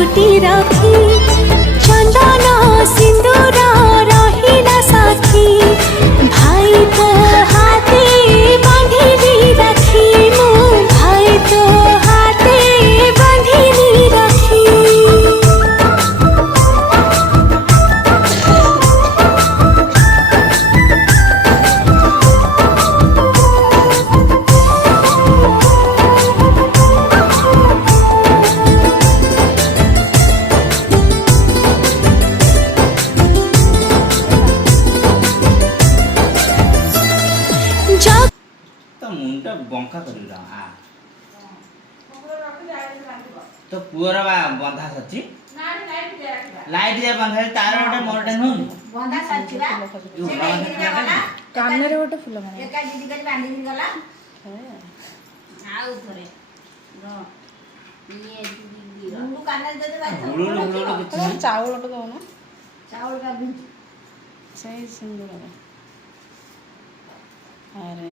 जुटी रखी चंदन सिंदूर रहिला साथी भाई तो हाथे बांधिली रखी मु भाई तो हाथे बांधिली रखी। तो मुंडा बंका करिला आ तो पुअरा बंधा सच्ची लाइट दे बंधा तार ओटे मोरटे नु बंधा सच्ची बा कान रे गोटे फुल माने एका दीदी के बांधी दिन गला आउ थरे नो ये दीदी मुंडू कान दे दे भाई हुलुलु किछ चावल तो दो ना चावल का सही सुंदर है। अरे